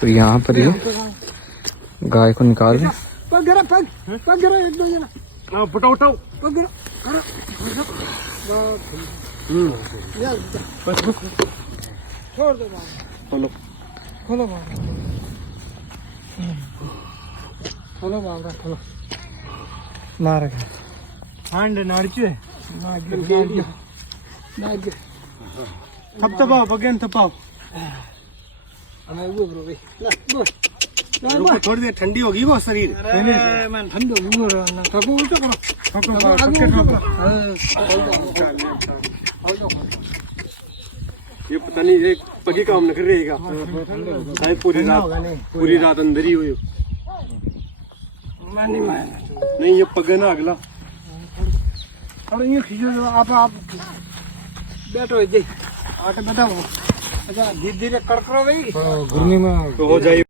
तो यहाँ पर ये गाय को निकाल रहे एक दो जना पटाओ उठाओ छोड़ दो खोलो खोलो खोलो बाबरा खोलो मार हांड नाड़चे थप तपाओ बगेन तपाओ थोड़ी देर ठंडी होगी वो शरीर ठंडी होगी ये पता नहीं एक पगी काम न कर रहेगा शायद पूरी रात अंदर ही हुई नहीं ये पगे ना अगला और ये खींचो आप बैठो जी आके बैठा अच्छा धीरे धीरे कड़करो भाई गर्मी में तो हो जाए।